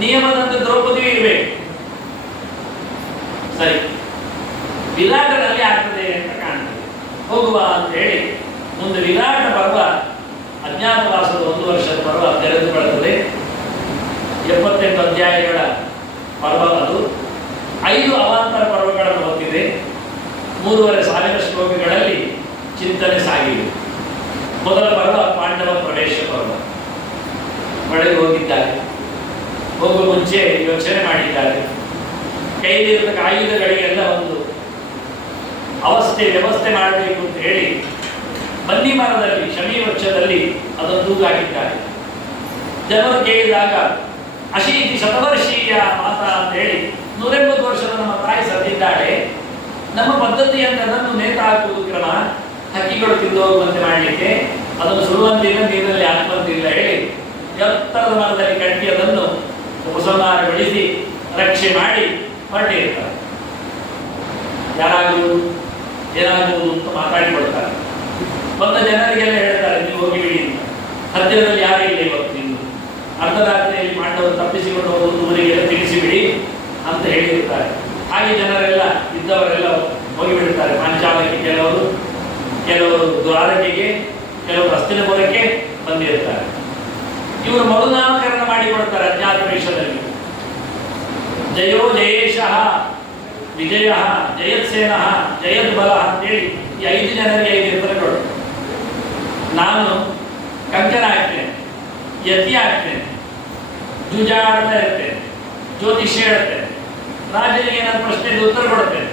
ನಿಯಮದಂತೆ ದ್ರೌಪದಿ ಇರಬೇಕು. ಸರಿ. ವಿರಾಟರಲ್ಲಿ ಆಗ್ತದೆ ಅಂತ ಕಾಣ್ತದೆ. ಹೋಗುವ ಅಂತ ಹೇಳಿ ಒಂದು ವಿರಾಟ ಪರ್ವ ಅಜ್ಞಾತವಾಸದ ಒಂದು ವರ್ಷದ ಪರ್ವ ತೆರೆದುಕೊಳ್ಳುತ್ತದೆ ಎಪ್ಪತ್ತೆಂಟು ಅಧ್ಯಾಯಗಳ ಪರ್ವ ಅದು ಐದು ಅವಾಂತರ ಪರ್ವಗಳನ್ನು ಹೊಂದಿದೆ ಮೂರುವರೆ ಸಾವಿರ ಶ್ಲೋಕಗಳಲ್ಲಿ ಚಿಂತನೆ ಸಾಗಿದೆ. ಮೊದಲ ಪರ್ವ ಪಾಂಡವ ಪ್ರವೇಶ ಪರ್ವ. ಮಳೆಗೆ ಹೋಗಿದ್ದಾರೆ ಹೋಗುವ ಮುಂಚೆ ಯೋಚನೆ ಮಾಡಿದ್ದಾರೆ. ಕೈಲಿರತಕ್ಕ ಆಯುಧಗಳಿಗೆಲ್ಲ ಒಂದು ಅವಸ್ಥೆ, ವ್ಯವಸ್ಥೆ ಮಾಡಬೇಕು ಅಂತ ಹೇಳಿ ಬನ್ನಿ ಮರದಲ್ಲಿ ಶಮಿ ವೃಕ್ಷದಲ್ಲಿ ಅದನ್ನು ತೂಗಾಕಿದ್ದಾರೆ ಜನರು ಕೇಳಿದಾಗ, ಅಶೀತಿ ಶತವರ್ಷೀಯ ಮಾತಾ ಅಂತ ಹೇಳಿ ನೂರೆಂಬತ್ತು ವರ್ಷದ ನಮ್ಮ ತಾಯಿ ಸತ್ತಿದ್ದಾಳೆ. ನಮ್ಮ ಪದ್ಧತಿಯನ್ನು ಅದನ್ನು ನೇತ ಹಾಕುವುದು ಕ್ರಮ. ಹಕ್ಕಿಗಳು ತಿಂದು ಹೋಗುವಂತೆ ಮಾಡಲಿಕ್ಕೆ ಅದನ್ನು ಸುಡುವಂತಿಲ್ಲ ನೀರಲ್ಲಿ ಹಾಕುವಂತಿಲ್ಲ ಹೇಳಿ, ಎತ್ತರದ ಮರದಲ್ಲಿ ಕಟ್ಟಿ ಅದನ್ನು ಉಪಸಂಹಾರಗೊಳಿಸಿ ರಕ್ಷೆ ಮಾಡಿ ಹೊರಟಿರ್ತಾರೆ ಯಾರಾದರೂ ಏನಾಗುವುದು ಅಂತ ಮಾತಾಡಿಕೊಳ್ತಾರೆ ಬಂದ ಜನರಿಗೆಲ್ಲ ಹೇಳ್ತಾರೆ, ನೀವು ಹೋಗಿಬಿಡಿ ಅಂತ. ಹತ್ತಿರದಲ್ಲಿ ಯಾರೇ ಇಲ್ಲ ಇವತ್ತು ಇನ್ನು. ಅರ್ಧರಾತ್ರಿಯಲ್ಲಿ ಮಾಡವರು ತಪ್ಪಿಸಿಕೊಂಡು ಹೋಗುವುದು ಊರಿಗೆಲ್ಲ ತಿಳಿಸಿಬಿಡಿ ಅಂತ ಹೇಳಿರ್ತಾರೆ ಹಾಗೆ ಜನರೆಲ್ಲ ಇದ್ದವರೆಲ್ಲ ಹೋಗಿಬಿಡ್ತಾರೆ ಪಾಂಚಾಲಕ್ಕೆ ಕೆಲವರು ಕೆಲವರು ದ್ವಾರಕೆಗೆ, ಕೆಲವರು ಹಸ್ತಿನಪುರಕ್ಕೆ ಬಂದಿರ್ತಾರೆ ಇವರು ಮರುನಾಮಕರಣ ಮಾಡಿಕೊಡ್ತಾರೆ ಅಜ್ಞಾತವೇಶದಲ್ಲಿ ಜಯೋ ಜಯೇಶಃ, ವಿಜಯ, ಜಯತ್ಸೇನ ಜಯದ್ ಬಲ ಅಂತೇಳಿ ಈ ಐದು ಜನರಿಗೆ ಐದು ಹೆಸರುಗಳು ನಾನು ಕಂಕಣ ಆಗ್ತೇನೆ ಯತಿ ಆಗ್ತೇನೆ ಜುಜಾಡ್ತಾ ಇರ್ತೇನೆ ಜ್ಯೋತಿಷ್ಯ ಹೇಳ್ತೇನೆ ರಾಜನಿಗೆ ನನ್ನ ಪ್ರಶ್ನೆಗೆ ಉತ್ತರ ಕೊಡ್ತೇನೆ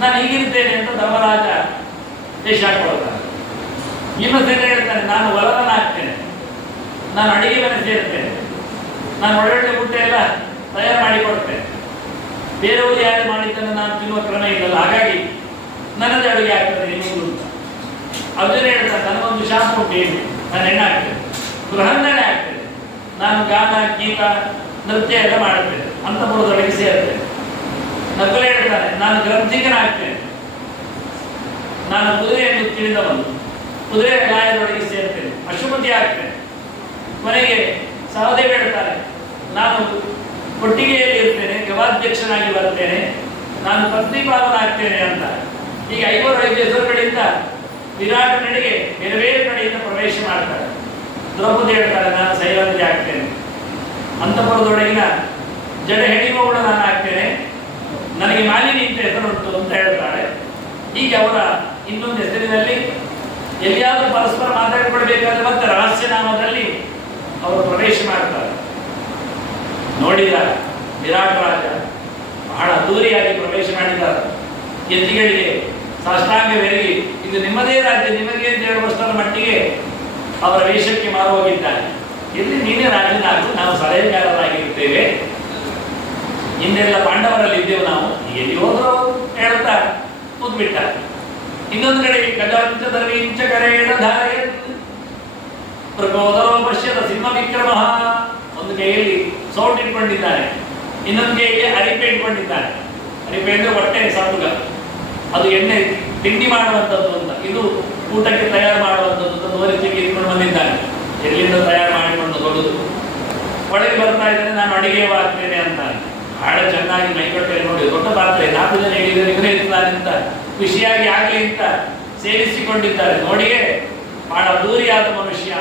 ನಾನು ಹೀಗಿರ್ತೇನೆ ಅಂತ ಧರ್ಮರಾಜ ದೇಶ ಹಾಕೊಳ್ತಾನೆ ಭೀಮಸೇನ ಹೇಳ್ತಾನೆ, ನಾನು ವಲವನಾಗ್ತೇನೆ ನಾನು ಅಡಿಗೆ ಮನೆ ಸೇರ್ತೇನೆ. ನಾನು ಒಳ್ಳೊಳ್ಳೆ ಊಟ ಎಲ್ಲ ತಯಾರು ಮಾಡಿ ಕೊಡ್ತೇನೆ. ಬೇರೆಯವರು ಯಾರು ಮಾಡಿದ್ದನ್ನು ನಾನು ತಿನ್ನುವ ಕ್ರಮ ಇಲ್ಲಲ್ಲ. ಹಾಗಾಗಿ ನನ್ನದೇ ಅಡುಗೆ ಆಗ್ತದೆ ನಿಮಗೂ ಅಂತ. ಅರ್ಜುನ ಹೇಳ್ತಾರೆ ನನಗೊಂದು ಶಾಪ ಉಂಟು ಏನು ನಾನು ಹೆಣ್ಣು ಆಗ್ತೇನೆ ಗೃಹಂಗಣೆ ಆಗ್ತೇನೆ ನಾನು ಗಾನ, ಗೀತ, ನೃತ್ಯ ಎಲ್ಲ ಮಾಡ್ತೇನೆ ಅಂತಪುರದೊಳಗೆ ಸೇರ್ತೇನೆ. ನಕಲು ಹೇಳ್ತಾರೆ ನಾನು ಗ್ರಂಥಿಕನ ಆಗ್ತೇನೆ. ನಾನು ಕುದುರೆಯನ್ನು ತಿಳಿದವನು. ಕುದುರೆ ಗಾಯದೊಳಗೆ ಸೇರ್ತೇನೆ. ಅಶುಮತಿ ಆಗ್ತೇನೆ. ಕೊನೆಗೆ ಸಹದೇವ ಹೇಳ್ತಾರೆ ನಾನು ಕೊಟ್ಟಿಗೆಯಲ್ಲಿ ಇರ್ತೇನೆ ಗವಾಧ್ಯಕ್ಷನಾಗಿ ಬರ್ತೇನೆ ನಾನು ಪತ್ನಿಪಾಲನಾಗ್ತೇನೆ ಅಂತ. ಈಗ ಐವರು ಐದು ಹೆಸರುಗಳಿಂದ ವಿರಾಟ ನಡೆಗೆ ಬೇರೆ ಬೇರೆ ಕಡೆಯಿಂದ ಪ್ರವೇಶ ಮಾಡ್ತಾರೆ. ದ್ರೌಪದಿ ಹೇಳ್ತಾರೆ, ನಾನು ಸೈಲಂಜಿ ಆಗ್ತೇನೆ. ಅಂತಪುರದೊಳಗಿನ ಜಡ ಹೆಣಿಮಗಳು ನಾನು ಆಗ್ತೇನೆ. ನನಗೆ ಮಾಲಿನಿ ಅಂತ ಹೆಸರುಂಟು ಅಂತ ಹೇಳ್ತಾರೆ. ಹೀಗೆ ಅವರ ಇನ್ನೊಂದು ಹೆಸರಿನಲ್ಲಿ ಎಲ್ಲಿಯಾದರೂ ಪರಸ್ಪರ ಮಾತಾಡಿಕೊಳ್ಬೇಕಾದ್ರೆ ಮತ್ತೆ ರಹಸ್ಯ ನಾಮದಲ್ಲಿ ಅವರು ಪ್ರವೇಶ ಮಾಡ್ತಾರೆ. ನೋಡಿದ ವಿರಾಟ್ ರಾಜ ಬಹಳ ಅದ್ದೂರಿಯಾಗಿ ಪ್ರವೇಶ ಮಾಡಿದ್ದಾರೆ. ಎತ್ತಿಗಳಿಗೆ ಸಾಷ್ಟಾಂಗವೆರಗಿ, ಇದು ನಿಮ್ಮದೇ ರಾಜ್ಯ, ನಿಮಗೆ ಅಂತ ಹೇಳುವಷ್ಟರ ಮಟ್ಟಿಗೆ ಅವರ ವೇಷಕ್ಕೆ ಮಾರು ಹೋಗಿದ್ದಾನೆ ಇಲ್ಲಿ ನೀನೇ ರಾಜನಾಗು, ನಾವು ಸಲಹೆಗಾರರಾಗಿರುತ್ತೇವೆ. ಹಿಂದೆಲ್ಲ ಪಾಂಡವರಲ್ಲಿ ಇದ್ದೇವೆ ನಾವು. ಎಲ್ಲಿ ಹೋದ್ರು ಹೇಳ್ತಾ ಕೂತ್ಬಿಟ್ಟ ಇನ್ನೊಂದು ಕಡೆ ಗಜಾಂಚ ಧರ್ಮೀಂಚ ಕರೆಯ ಧಾರೆ ಪ್ರಬೋಧರೋ ಪಶ್ಯದ ಸಿಂಹ ವಿಕ್ರಮ. ಒಂದು ಕೈಯಲ್ಲಿ ಸೌಟ್ ಇಟ್ಕೊಂಡಿದ್ದಾನೆ ಇನ್ನೊಂದು ಕೈಯಲ್ಲಿ ಅರಿಪೆ ಇಟ್ಕೊಂಡಿದ್ದಾನೆ ಅರಿಪೆ ಅಂದ್ರೆ ಹೊಟ್ಟೆ ಸಾಧುಗ ಅದು ಎಣ್ಣೆ, ತಿಂಡಿ ಮಾಡುವಂಥದ್ದು ಅಂತ. ಇದು ಊಟಕ್ಕೆ ತಯಾರು ಮಾಡುವಂಥದ್ದು ಅಂತ ತೋರಿಸಲಿಕ್ಕೆ ಇಟ್ಕೊಂಡು ಬಂದಿದ್ದಾರೆ. ಎಲ್ಲಿಂದ ತಯಾರು ಮಾಡಿಕೊಂಡು ಕೊಡುದು ಒಳಗೆ ಬರ್ತಾ ಇದ್ದೇನೆ ನಾನು ಅಡಿಗೆ ಮಾಡ್ತೇನೆ ಅಂತ ಬಹಳ ಚೆನ್ನಾಗಿ ಮೈಕೊಟ್ಟೆ ನೋಡಿ, ದೊಡ್ಡ ಪಾತ್ರೆ. ನಾಲ್ಕು ಜನ ಹಿಡಿದರೆ ಇರ್ತಾರೆ ಅಂತ. ಖುಷಿಯಾಗಿ ಆಗಲಿ ಅಂತ ಸೇರಿಸಿಕೊಂಡಿದ್ದಾರೆ. ನೋಡಿಯೇ ಬಹಳ ದೂರಿಯಾದ ಮನುಷ್ಯ.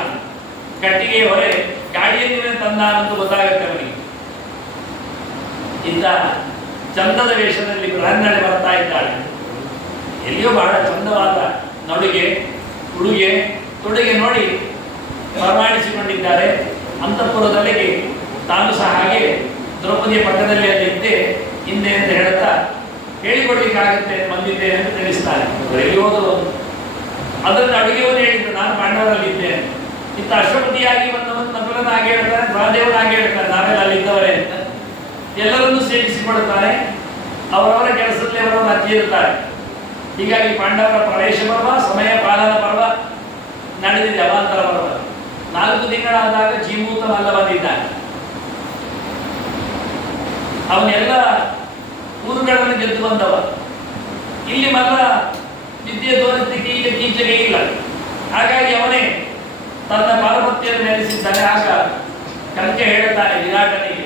ಕಟ್ಟಿಗೆ ಹೊರೆ ಗಾಡಿಯಲ್ಲಿ ತಂದ ಅಂತ ಗೊತ್ತಾಗುತ್ತೆ ಅವನಿಗೆ. ಇಂಥ ಚಂದದ ವೇಷದಲ್ಲಿ ಬೃಹನ್ನಡೆ ಬರ್ತಾ ಇದ್ದಾಳೆ. ಎಲ್ಲಿಯೂ ಬಹಳ ಚಂದವಾದ ನಡುಗೆ, ಉಡುಗೆ, ತೊಡುಗೆ ನೋಡಿ ಬರಮಾಡಿಸಿಕೊಂಡಿದ್ದಾರೆ ಅಂತಃಪುರದಲ್ಲಿಗೆ ತಾನು ಸಹ ಹಾಗೆ ದ್ರೌಪದಿಯ ಪಕ್ಕದಲ್ಲಿ ಅಲ್ಲಿ ಇದ್ದೆ ಹಿಂದೆ ಅಂತ ಹೇಳ್ತಾ ಹೇಳಿಕೊಡ್ಲಿಕ್ಕಾಗುತ್ತೆ ಬಂದಿದ್ದೇನೆ ಅಂತ ತಿಳಿಸ್ತಾರೆ. ಎಲ್ಲಿ ಹೋದ್ರು. ಅದನ್ನು ಅಡುಗೆಯವನು ಹೇಳಿದ್ರು, ನಾನು ಪಾಂಡವರಲ್ಲಿ ಇದ್ದೇನೆ ಇಂಥ ಅಶ್ವಪತಿಯಾಗಿ ಬಂದವನು ನಕಲನಾಗಿ ಹೇಳ್ತಾನೆ ಬ್ರಹದೇವನಾಗಿ ಹೇಳ್ತಾರೆ ನಾವೆಲ್ಲ ಅಲ್ಲಿದ್ದವರೇ ಅಂತ. ಎಲ್ಲರನ್ನೂ ಸೇವಿಸಿಕೊಡುತ್ತಾರೆ ಅವರವರ ಕೆಲಸದಲ್ಲಿ ಅವರವರು ಇರ್ತಾರೆ ಹೀಗಾಗಿ ಪಾಂಡವರ ಪ್ರವೇಶ ಪರ್ವ, ಸಮಯ ಪಾಲನ ಪರ್ವ ನಡೆದಿದೆ, ಅವಾಂತರ ಪರ್ವ. ನಾಲ್ಕು ತಿಂಗಳಾದಾಗ ಜೀವೂತ ಮಲ್ಲ ಬಂದಿದ್ದಾನೆ. ಅವನೆಲ್ಲ ಊರುಗಳನ್ನು ಗೆದ್ದು ಬಂದವ. ಇಲ್ಲಿ ಮಲ್ಲ ವಿದ್ಯೆ ತೋರಿಸಲಿಕ್ಕೆ ಕೀಚಗೆ ಇಲ್ಲ. ಹಾಗಾಗಿ ಅವನೇ ತನ್ನ ಪಾರಪತ್ಯವನ್ನು ನೆಲೆಸಿದ್ದಾನೆ. ಆಗ ಕಂಕೆ ಹೇಳುತ್ತಾನೆ ವಿರಾಟನಿಗೆ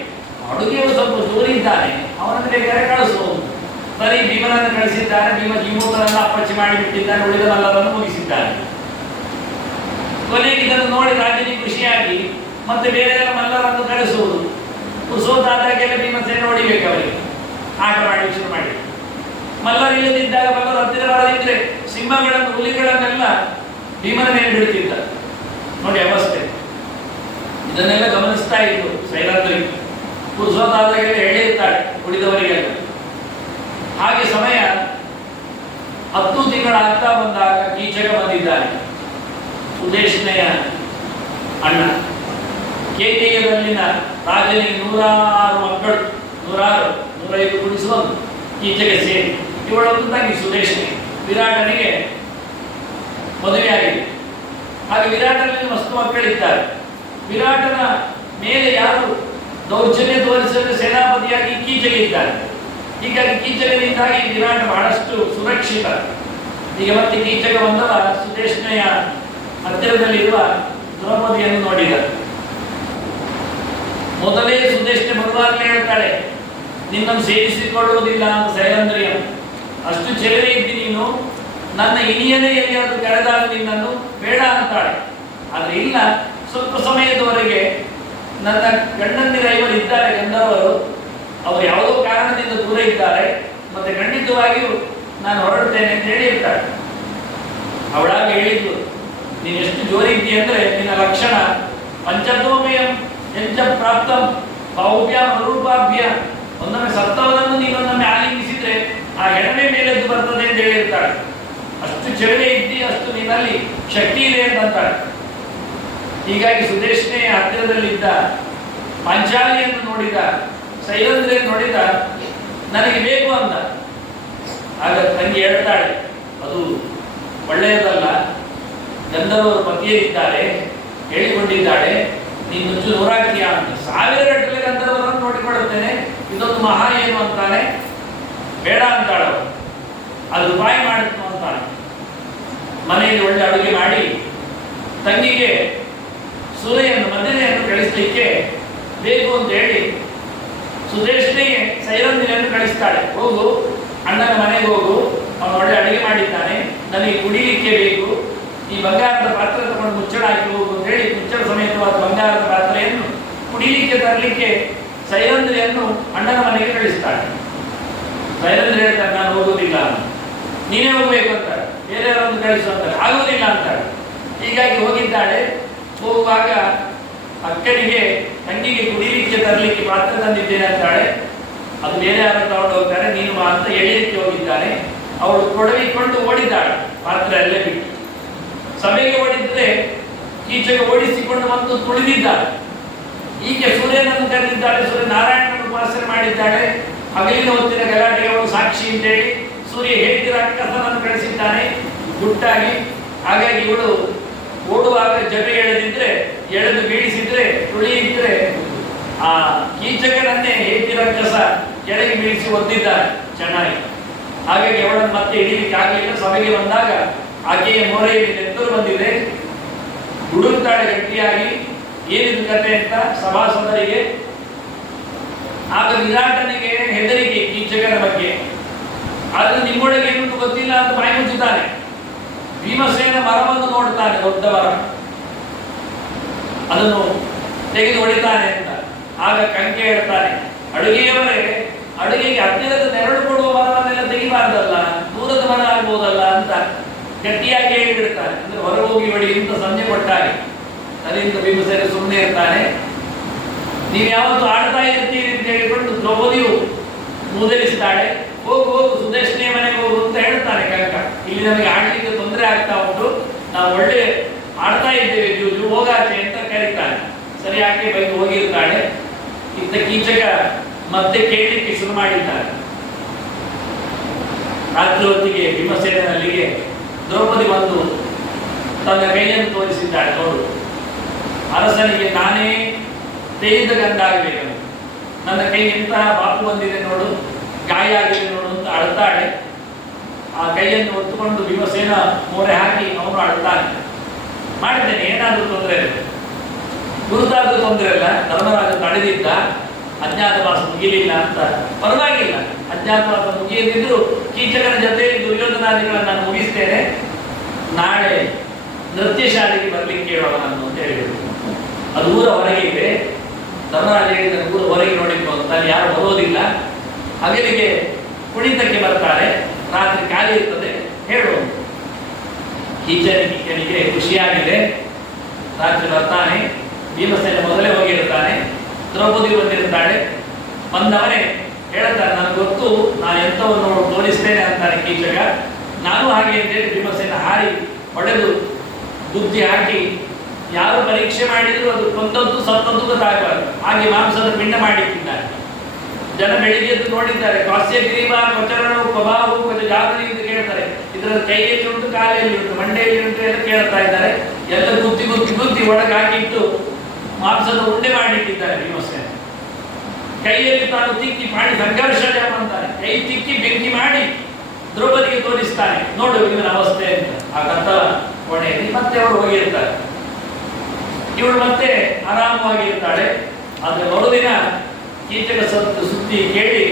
ಅಡುಗೆಯು ಸ್ವಲ್ಪ ದೂರಿದ್ದಾನೆ ಅವನನ್ನು ಬೇಕಾದ್ರೆ ಕಳಿಸು ಬರೀ ಭೀಮನನ್ನು ಕಳಿಸಿದ್ದಾನೆ, ಭೀಮ ಜೀವೋತನನ್ನು ಅಪ್ಪಚ್ಚಿ ಮಾಡಿ ಬಿಟ್ಟಿದ್ದಾನೆ ಉಳಿದ ನಲ್ಲರನ್ನು ಮುಗಿಸಿದ್ದಾನೆ. ಕೊನೆಗೆ ಇದನ್ನು ನೋಡಿ ರಾಜನಿಗೆ ಖುಷಿಯಾಗಿ, ಮತ್ತೆ ಬೇರೆ ಮಲ್ಲರನ್ನು ಕಳಿಸುವುದು. ಸೋತಾದಾಗೆಲ್ಲ ಭೀಮಸೇನೆ ಹೊಡಿಬೇಕು ಅವರಿಗೆ. ಆಟ ಮಾಡಿ ಶುರು ಮಾಡಿ ಮಲ್ಲರು ಇಲ್ಲದಿದ್ದಾಗ ಮಲ್ಲರು ಹತ್ತಿರ ಬರದಿದ್ರೆ ಸಿಂಹಗಳನ್ನು, ಹುಲಿಗಳನ್ನೆಲ್ಲ ಭೀಮನ ಮೇಲೆ ಬಿಡುತ್ತಿದ್ದ ನೋಡಿ ಅವಸ್ಥೆ. ಇದನ್ನೆಲ್ಲ ಗಮನಿಸ್ತಾ ಇದ್ದು ಸೈರಾದ್ರಿ ಪುರುಷೋತ್ತಾದಾಗೆಲ್ಲ ಎಳೆಯುತ್ತಾಳೆ ಉಳಿದವರಿಗೆಲ್ಲ ಹಾಗೆ ಸಮಯ ಹತ್ತು ತಿಂಗಳಾಗ್ತಾ ಬಂದಾಗ ಕೀಚಕ ಬಂದಿದ್ದಾನೆ. ಉದ್ದೇಶನೆಯ ಅಣ್ಣ. ಕೇಟಿಯದಲ್ಲಿನ ರಾಜನಿಗೆ ನೂರಾರು ಮಕ್ಕಳು, ನೂರಾರು, ನೂರೈದು ಕುಡಿಸುವ ಈಚೆಗೆ ಸೇರಿ. ಇವಳೊಂದು ತಂಗಿ ಸುದೇಶನಿ ವಿರಾಟನಿಗೆ ಮದುವೆಯಾಗಿದೆ. ಹಾಗೆ ವಿರಾಟನಲ್ಲಿ ಮಸ್ತು ಮಕ್ಕಳಿದ್ದಾರೆ ವಿರಾಟನ ಮೇಲೆ ಯಾರು ದೌರ್ಜನ್ಯ ತೋರಿಸಲು ಸೇನಾಪತಿಯಾಗಿ ಕೀಚಗೆ ಇದ್ದಾರೆ. ಹೀಗಾಗಿ ಕೀಚಲಿನಿಂದಾಗಿ ವಿರಾಟ ಬಹಳಷ್ಟು ಸುರಕ್ಷಿತ. ಈಗ ಮತ್ತೆ ಕೀಚಕ ಬಂದವ ಸುದೇಶನೆಯ ಹತ್ತಿರದಲ್ಲಿರುವ ದ್ರೌಪದಿಯನ್ನು ನೋಡಿದ ಮೊದಲೇ ಸುದೇಶನೆ ಬರುವಾಗಲೇ ಹೇಳ್ತಾಳೆ, ನಿನ್ನನ್ನು ಸೇರಿಸಿಕೊಳ್ಳುವುದಿಲ್ಲ ಅಂತ ಅಷ್ಟು ಚೇರೆ ಇದ್ದಿ ನೀನು, ನನ್ನ ಇನಿಯನೇ ಎಲ್ಲಿಯಾದರೂ ಕೆಳದಾಗ ನಿನ್ನನ್ನು ಬೇಡ ಅಂತಾಳೆ. ಆದರೆ ಇಲ್ಲ, ಸ್ವಲ್ಪ ಸಮಯದವರೆಗೆ ನನ್ನ ಗಂಡಂದಿರ ಐವರು ಇದ್ದಾರೆ ಗಂಧರ್ವರು ಅವರು ಯಾವುದೋ ಕಾರಣದಿಂದ ದೂರ ಇದ್ದಾರೆ, ಮತ್ತೆ ಖಂಡಿತವಾಗಿಯೂ ನಾನು ಹೊರಡ್ತೇನೆ ಅಂತ ಹೇಳಿ ಇರ್ತಾಳೆ ಅವಳಾಗ ಹೇಳಿದ್ದು, ನೀನು ಎಷ್ಟು ಜೋರಿದ್ದಿ ಅಂದ್ರೆ ನಿನ್ನ ಲಕ್ಷಣ ಪಂಚತೋಮಯಂ ಎಂಚ ಪ್ರಾಪ್ತಂ ಬಾಹುಭ್ಯ ಅನುರೂಪಾಭ್ಯ ಒಂದೊಮ್ಮೆ ಸತ್ತವರನ್ನು ನೀನೊಂದೊಮ್ಮೆ ಆಲಿಂಗಿಸಿದ್ರೆ ಆ ಎಣ್ಣೆ ಮೇಲೆದ್ದು ಬರ್ತದೆ ಅಂತ ಹೇಳಿರ್ತಾಳೆ. ಅಷ್ಟು ಚಳಿ ಇದ್ದಿ, ಅಷ್ಟು ನಿನ್ನಲ್ಲಿ ಶಕ್ತಿ ಇದೆ ಅಂತಂತಾಳೆ ಹೀಗಾಗಿ ಸುದೇಶನೇ ಹತ್ತಿರದಲ್ಲಿದ್ದ ಪಾಂಚಾಲಿಯನ್ನು ನೋಡಿದ ಸೈರಂದ್ರಿಯನ್ನು ನೋಡಿದ, ನನಗೆ ಬೇಕು ಅಂತ ಆಗ ತಂಗಿ ಹೇಳ್ತಾಳೆ, ಅದು ಒಳ್ಳೆಯದಲ್ಲ. ಗಂಧರ್ವರು ಪತಿಯರಿದ್ದಾರೆ, ಹೇಳಿಕೊಂಡಿದ್ದಾಳೆ, ನೀನು ನುಚ್ಚು ಅಂತ. ಸಾವಿರ ಗಟ್ಟಲೆ ಗಂಧರ್ವರನ್ನು ನೋಡಿಕೊಳ್ಳುತ್ತೇನೆ, ಇದೊಂದು ಮಹಾ ಏನು ಅಂತಾನೆ ಬೇಡ ಅಂತಾಳು. ಅದು ಉಪಾಯ ಮಾಡಿತು ಅಂತಾಳೆ ಮನೆಯಲ್ಲಿ ಒಳ್ಳೆ ಅಡುಗೆ ಮಾಡಿ, ತಂಗಿಗೆ ಸೂರೆಯನ್ನು ಮದ್ದನೆಯನ್ನು ಕಳಿಸಲಿಕ್ಕೆ ಬೇಕು ಅಂತ ಹೇಳಿ ಸುದೇಶನಿಗೆ ಸೈರಂದಿನಿಯನ್ನು ಕಳಿಸ್ತಾಳೆ. ಹೋಗು, ಅಣ್ಣನ ಮನೆಗೆ ಹೋಗು, ಅವನು ಒಳ್ಳೆ ಅಡುಗೆ ಮಾಡಿದ್ದಾನೆ, ನನಗೆ ಕುಡಿಲಿಕ್ಕೆ ಬೇಕು. ಈ ಬಂಗಾರದ ಪಾತ್ರೆ ತಗೊಂಡು ಮುಚ್ಚಳ ಹಾಕಿ ಹೋಗು ಅಂತ ಹೇಳಿ ಮುಚ್ಚಳ ಸಮೇತವಾದ ಬಂಗಾರದ ಪಾತ್ರೆಯನ್ನು ಕುಡಿಲಿಕ್ಕೆ, ತರಲಿಕ್ಕೆ ಸೈರಂದಿನಿಯನ್ನು ಅಣ್ಣನ ಮನೆಗೆ ಕಳಿಸ್ತಾಳೆ. ಸೈರಂದ್ರಿ ಹೇಳ್ತಾರೆ, ನಾನು ಹೋಗೋದಿಲ್ಲ ಅಂತ. ನೀನೇ ಹೋಗ್ಬೇಕು ಅಂತಾಳೆ ಬೇರೆಯವರನ್ನು ಕಳಿಸು ಅಂತಾರೆ ಆಗೋದಿಲ್ಲ ಅಂತಾರೆ ಹೀಗಾಗಿ ಹೋಗಿದ್ದಾಳೆ ಹೋಗುವಾಗ ಅಕ್ಕನಿಗೆ, ತಂಗಿಗೆ ಕುಡಿಲಿಕ್ಕೆ, ತರಲಿಕ್ಕೆ ಪಾತ್ರ ತಂದಿದ್ದೇನೆ ಅಂತಾಳೆ. ಅದು ಬೇರೆ ಯಾರು ತಗೊಂಡು ಹೋಗ್ತಾರೆ, ನೀನು ಅಂತ ಎಳೆಯಲಿಕ್ಕೆ ಹೋಗಿದ್ದಾನೆ ಅವಳು ಕೊಡವಿಕೊಂಡು ಓಡಿದ್ದಾಳೆ. ಪಾತ್ರ ಅಲ್ಲೇ ಬಿಟ್ಟು. ಸಭೆಗೆ ಓಡಿದ್ರೆ ಈಚೆಗೆ ಓಡಿಸಿಕೊಂಡು ಬಂದು ತುಳಿದಿದ್ದಾಳೆ. ಹೀಗೆ ಸೂರ್ಯನನ್ನು ಕರೆದಿದ್ದಾಳೆ ಸೂರ್ಯ ನಾರಾಯಣನ ಉಪಾಸನೆ ಮಾಡಿದ್ದಾಳೆ. ಹಗಲಿನ ಹೊತ್ತಿನ ಗಲಾಟೆಗೆ ಅವಳು ಸಾಕ್ಷಿ ಅಂತೇಳಿ ಸೂರ್ಯ ಹೇಗೆ ಅಕ್ಕಸನನ್ನು ಕಳಿಸಿದ್ದಾನೆ. ಗುಟ್ಟಾಗಿ, ಹಾಗಾಗಿ ಇವಳು ಓಡುವಾಗ ಜಮೆ ಎಳೆದಿದ್ರೆ, ಎಳೆದು ಬೀಳಿಸಿದ್ರೆ, ತುಳಿಯಿದ್ರೆ ಆ ಕೀಚಕನನ್ನೇ ಹೇತಿರ ಕಸ ಕೆಳಗೆ ಬೀಳಿಸಿ ಒದ್ದಿದ್ದಾರೆ ಚೆನ್ನಾಗಿ. ಹಾಗಾಗಿ ಅವಳನ್ನು ಮತ್ತೆ ಹಿಡಿಯಲಿಕ್ಕೆ ಆಗಲಿಲ್ಲ. ಸಭೆಗೆ ಬಂದಾಗ ಆಕೆಯ ಮೊರೆಯಲ್ಲಿ ನೆತ್ತರು ಬಂದಿದೆ. ಹುಡುಕ್ತಾಳೆ ಗಟ್ಟಿಯಾಗಿ, ಏನಿದು ಕತೆ ಅಂತ ಸಭಾಸದರಿಗೆ ಆಗ ವಿರಾಟನಿಗೆ ಹೆದರಿಕೆ ಕೀಚಕನ ಬಗ್ಗೆ. ಆದ್ರೆ ನಿಮ್ಮೊಳಗೆ ಏನು ಗೊತ್ತಿಲ್ಲ ಅಂತ ಬಾಯಿ ಮುಚ್ಚುತ್ತಾನೆ ಭೀಮಸೇನ ಮರವನ್ನು ನೋಡ್ತಾನೆ ದೊಡ್ಡ ಮರ ಅದನ್ನು ತೆಗೆದು ಹೊಡಿತಾನೆ ಅಂತ. ಆಗ ಕಂಕೆ ಹೇಳ್ತಾನೆ ಅಡುಗೆಯವರೇ, ಅಡುಗೆಗೆ ಹತ್ತಿರದ ನೆರಳು ಕೊಡುವ ಮರವನ್ನೆಲ್ಲ ತೆಗಿಬಾರ್ದಲ್ಲ, ದೂರದ ಮರ ಆಗ್ಬೋದಲ್ಲ ಅಂತ ಗಟ್ಟಿಯಾಗಿ ಹೇಳಿಬಿಡ್ತಾನೆ ಅಂದ್ರೆ ಹೊರ ಹೋಗಿ ಹೊಡಿ ಅಂತ ಸಂಜೆ ಕೊಟ್ಟಾಗೆ. ಅದರಿಂದ ಭೀಮಸೇನೆ ಸುಮ್ಮನೆ ಇರ್ತಾನೆ. ನೀವು ಯಾವತ್ತು ಆಡ್ತಾ ಇರ್ತೀರಿ ಅಂತ ಹೇಳಿಕೊಂಡು ದ್ರೌಪದಿಯು ಮೂದಲಿಸ್ತಾಳೆ. ಹೋಗು ಹೋಗು, ಸುದರ್ಶನೇ ಮನೆಗೆ ಹೋಗು ಅಂತ ಹೇಳ್ತಾನೆ ಕನಕ. ಇಲ್ಲಿ ನಮಗೆ ಆಡಲಿಕ್ಕೆ ತೊಂದರೆ ಆಗ್ತಾ ಉಂಟು. ನಾವು ಒಳ್ಳೆ ಆಡ್ತಾ ಇದ್ದೇವೆ ಜೂಜು ಹೋಗಾಚೆ ಅಂತ ಕರೀತಾನೆ. ಸರಿ, ಆಕೆ ಬೈಕ್ ಹೋಗಿರ್ತಾಳೆ. ಇಂತ ಕೀಚಕ ಮತ್ತೆ ಕೇಳಲಿಕ್ಕೆ ಶುರು ಮಾಡಿದ್ದಾನೆ ರಾತ್ರಿ ಹೊತ್ತಿಗೆ ಭೀಮಸೇನಲ್ಲಿಗೆ ದ್ರೌಪದಿ ಬಂದು ತನ್ನ ಕೈಯನ್ನು ತೋರಿಸಿದ್ದಾಳೆ. ನೋಡು, ಅರಸನಿಗೆ ನಾನೇ ತೇಯ್ದ ಗಂಧ ನನ್ನ ಕೈ ಎಂತಹ ಬಾಪು ಬಂದಿದೆ ನೋಡು, ಗಾಯ ಆಗಿದೆ ನೋಡು ಅಂತ ಅಳ್ತಾಳೆ ಆ ಕೈಯನ್ನು ಒತ್ತುಕೊಂಡು ಭೀಮಸೇನ ಮೋರೆ ಹಾಕಿ ಅವನು ಅಳ್ತಾನೆ ಮಾಡಿದ್ದೇನೆ, ಏನಾದರೂ ತೊಂದರೆ ಇಲ್ಲ. ಗುರುತಾದ್ರೂ ತೊಂದರೆ ಇಲ್ಲ, ಧರ್ಮರಾಜ ತಡೆದಿದ್ದ, ಅಜ್ಞಾತವಾಸ ಮುಗಿಲಿಲ್ಲ ಅಂತ. ಪರವಾಗಿಲ್ಲ, ಅಜ್ಞಾತವಾಸ ಮುಗಿಯದಿದ್ರು ಕೀಚಕನ ಜೊತೆಯಲ್ಲಿ ದುರ್ಯೋಧನಾದಿಗಳನ್ನು ನಾನು ಮುಗಿಸ್ತೇನೆ. ನಾಳೆ ನೃತ್ಯ ಶಾಲೆಗೆ ಬರ್ಲಿಕ್ಕೆ ಕೇಳೋಣ ನಾನು ಅಂತ ಹೇಳಿದರು. ಅದು ಊರ ಹೊರಗೆ ಧರ್ಮರಾಜ ಹೇಳಿದ ಊರ ಹೊರಗೆ ನೋಡಿಕೊಂಡು ಅಲ್ಲಿ ಯಾರು ಬರೋದಿಲ್ಲ. ಹಗಲಿಗೆ ಕುಣಿತಕ್ಕೆ ಬರ್ತಾರೆ. ರಾತ್ರಿ ಖಾಲಿ ಇರ್ತದೆ ಹೇಳು ಕೀಚನಿಗೆ ಖುಷಿಯಾಗಿದೆ. ರಾತ್ರಿ ಬರ್ತಾನೆ, ಭೀಮಸೇನ ಮೊದಲೇ ಹೋಗಿರ್ತಾನೆ, ದ್ರೌಪದಿ ಬಂದಿರ್ತಾಳೆ. ಬಂದವನೇ ಹೇಳ್ತಾನೆ, ನನಗೆ ಗೊತ್ತು, ನಾನು ಎಂಥವನ್ನು ತೋರಿಸ್ತೇನೆ ಅಂತಾನೆ ಕೀಚಗ ನಾನು ಹಾಗೆ ಅಂತೇಳಿ ಭೀಮಸೇನ ಹಾರಿ ಹೊಡೆದು ಬುದ್ಧಿ ಹಾಕಿ ಯಾರು ಪರೀಕ್ಷೆ ಮಾಡಿದ್ರು ಅದು ಕೊಂದದ್ದು ಸತ್ತದ್ದು ಗೊತ್ತಾಗಬಾರದು. ಹಾಗೆ ಮಾಂಸದ ಪಿಂಡ ಮಾಡಿಟ್ಟಿದ್ದಾರೆ. ಜನ ಬೆಳಿಗ್ಗೆ ಎದ್ದು ನೋಡಿದ್ದಾರೆ, ಕಾಸ್ಯ ಗ್ರೀವ ಕೊಚರಣು ಪ್ರಭಾವು ಕೊಂಚ ಜಾಗರಿ ಎಂದು ಕೇಳ್ತಾರೆ. ಇದರ ಕೈಯಲ್ಲಿ ಉಂಟು, ಕಾಲೆಯಲ್ಲಿ ಉಂಟು, ಮಂಡೆಯಲ್ಲಿ ಉಂಟು ಎಲ್ಲ ಕೇಳ್ತಾ ಇದ್ದಾರೆ. ಎಲ್ಲ ಗುದ್ದಿ ಗುತ್ತಿ ಗುತ್ತಿ ಒಳಗೆ ಹಾಕಿಟ್ಟು ಮಾಂಸದ ಉಂಡೆ ಮಾಡಿಟ್ಟಿದ್ದಾರೆ ಭೀಮಸೇನ ಕೈಯಲ್ಲಿ ತಾನು ತಿಕ್ಕಿ ಮಾಡಿ ಸಂಘರ್ಷ ಅಂತಾರೆ ಕೈ ತಿಕ್ಕಿ ಬೆಂಕಿ ಮಾಡಿ ದ್ರೌಪದಿಗೆ ತೋರಿಸ್ತಾನೆ. ನೋಡು ಇವನ ಅವಸ್ಥೆ ಅಂತ. ಆ ಕಥ ಕೋಣೆಯಲ್ಲಿ ಮತ್ತೆ ಅವರು ಹೋಗಿರ್ತಾರೆ. ಇವಳು ಮತ್ತೆ ಆರಾಮವಾಗಿ ಇರ್ತಾಳೆ ಆದರೆ ಮರುದಿನ ಕೀಚಕ ಸತ್ತು ಸುದ್ದಿ ಕೇಳಿ,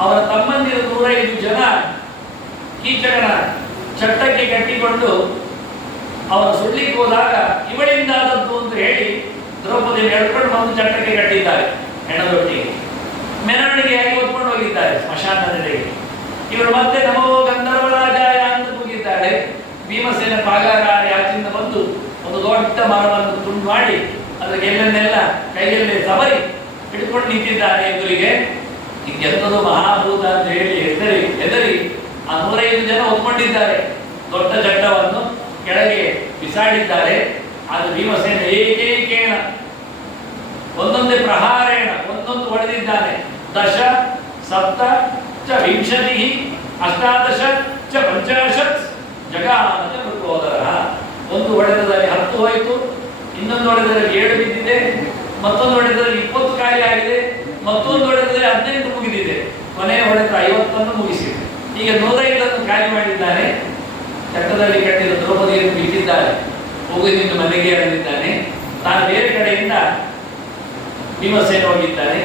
ಅವರ ತಮ್ಮಂದಿರ ನೂರೈದು ಜನ ಕೀಚಕನ ಚಟ್ಟಕ್ಕೆ ಕಟ್ಟಿಕೊಂಡು ಅವರ ಸುಳ್ಳಿಗೆ ಹೋದಾಗ ಇವಳಿಂದ ಆದದ್ದು ಅಂತ ಹೇಳಿ ದ್ರೌಪದಿ ಹೇಳ್ಕೊಂಡು ಬಂದು ಚಟ್ಟಕ್ಕೆ ಕಟ್ಟಿದ್ದಾರೆ. ಹೆಣದೊಟ್ಟಿಗೆ. ಮೆರವಣಿಗೆಯಾಗಿ ಓದ್ಕೊಂಡು ಹೋಗಿದ್ದಾರೆ ಸ್ಮಶಾನ ನೆಲೆಗೆ. ಇವಳು ಮತ್ತೆ ನಮೋ ಗಂಧರ್ವರಾಜಾಯ ಅಂತ ಕೂಗಿದ್ದಾಳೆ. ಭೀಮಸೇನ ಪಾಗಾರ ಆಚಿಂದ ಬಂದು ಒಂದು ದೊಡ್ಡ ಮರವನ್ನು ತುಂಡು ಮಾಡಿ ಅದರ ಗೆಲ್ಲನ್ನೆಲ್ಲ ಕೈಯಲ್ಲೇ ಸವರಿ ಹಿಡ್ಕೊಂಡು ನಿಂತಿದ್ದಾರೆ ಎದುರಿಗೆ. ಎಂಥದ್ದು ಮಹಾಭೂತ ಅಂತ ಹೇಳಿ ಹೆದರಿ ಹೆದರಿ ಆ ನೂರೈದು ಜನ ಒಪ್ಕೊಂಡಿದ್ದಾರೆ ದೊಡ್ಡ ಜಟ್ಟವನ್ನು ಕೆಳಗೆ ಬಿಸಾಡಿದ್ದಾರೆ. ಅದು ಭೀಮಸೇನ ಏಕೈಕೇಣ ಒಂದೊಂದೇ ಪ್ರಹಾರೇಣ, ಒಂದೊಂದು ಹೊಡೆದಿದ್ದಾನೆ. ದಶ, ಸಪ್ತ, ಚ ವಿಂಶತಿ, ಅಷ್ಟಾದಶ, ಚ ಪಂಚಾಶತ್ ಜಗಾಮತ ಮೃಗೋದರ ಒಂದು ಹೊಡೆತದಲ್ಲಿ ಹತ್ತು ಹೋಯಿತು, ಇನ್ನೊಂದು ಹೊಡೆತದಲ್ಲಿ ಏಳು ಬಿದ್ದಿದೆ, ಮತ್ತೊಂದು ಹೊಡೆತದಲ್ಲಿ ಇಪ್ಪತ್ತು ಖಾಲಿ ಆಗಿದೆ, ಮತ್ತೊಂದು ಹೊಡೆತದಲ್ಲಿ ಹದಿನೈದು ಮುಗಿದಿದೆ. ಕೊನೆಯ ಹೊಡೆತ ಐವತ್ತನ್ನು ಮುಗಿಸಿದೆ. ಈಗ ನೂರೈದನ್ನು ಖಾಲಿ ಮಾಡಿದ್ದಾನೆ. ಚಟ್ಟದಲ್ಲಿ ಕಟ್ಟಿದ ದ್ರೌಪದಿಯನ್ನು ಬಿಟ್ಟಿದ್ದಾರೆ ಹೋಗಿ ನಿಂತು ಮನೆಗೆ ಅಂದಿದ್ದಾನೆ ತಾನು ಬೇರೆ ಕಡೆಯಿಂದ ಭೀಮಸೇನ ಹೋಗಿದ್ದಾನೆ.